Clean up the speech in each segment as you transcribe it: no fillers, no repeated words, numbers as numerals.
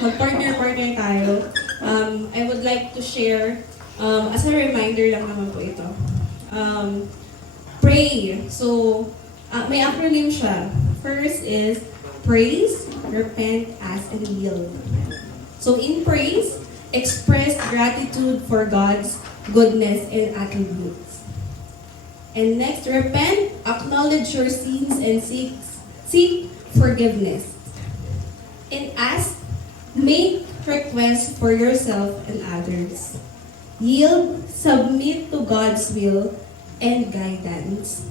mag-partner tayo, I would like to share, as a reminder lang naman po ito. Pray. So, may acronym siya. First is praise, repent, ask, and yield. So in praise, express gratitude for God's goodness and attributes. And next, repent, acknowledge your sins and seek forgiveness. And ask, make requests for yourself and others. Yield, submit to God's will and guidance.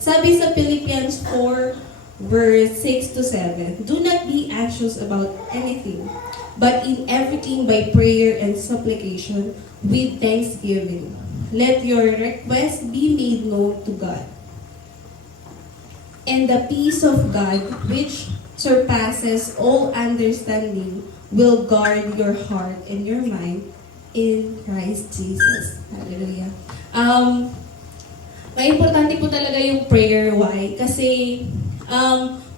Sabi sa Philippians 4, verse 6 to 7, do not be anxious about anything, but in everything by prayer and supplication with thanksgiving. Let your requests be made known to God. And the peace of God, which surpasses all understanding, will guard your heart and your mind in Christ Jesus. Hallelujah. May importante po talaga yung prayer. Why? Kasi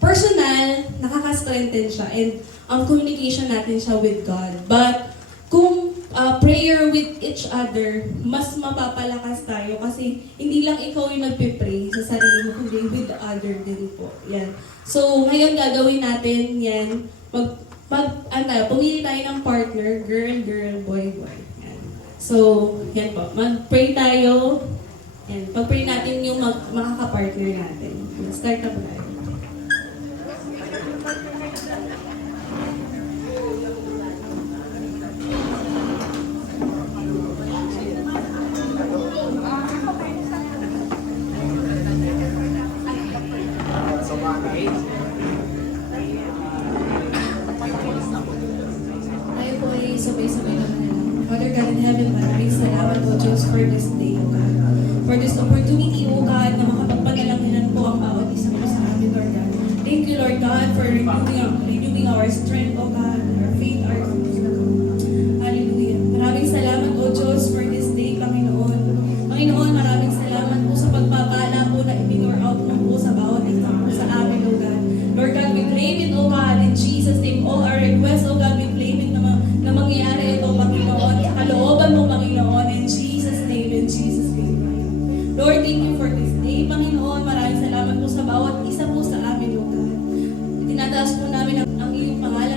personal, nakaka-strengthen siya and communication natin siya with God. But kung prayer with each other, mas mapapalakas tayo kasi hindi lang ikaw yung nagpe-pray sa sarili mo, kundi with the other din po. Yan. So, ngayon gagawin natin yan. Pumili tayo ng partner, girl, boy. Yan. So, yan po. Mag-pray tayo. Yan. Pag-pray natin yung makaka-partner natin. Start na po tayo. Tayo po ay sabay-sabay naman. Father God in heaven, maraming salamat po Diyos for this day, O God. For this opportunity, O God, na makapagpanalanginan po ang bawat isa po sa amin, Lord God. Thank you, Lord God, for renewing our strength, O God, our faith, our hallelujah. Maraming salamat, O Diyos, for this day, Panginoon. Panginoon, maraming salamat po sa pagpapala po na ibinor out mo po sa bawat isa po sa amin, O God. Lord God, we claim it, O God, in Jesus' name. All our requests, O God, we claim it na mangyayari ito, Panginoon. Sa kalooban mo, Panginoon, in Jesus' name, in Jesus' name. Lord, thank you for this day, Panginoon. Maraming salamat po sa bawat isa po sa amin, O God. Tinataas po namin ang iyong pangalan.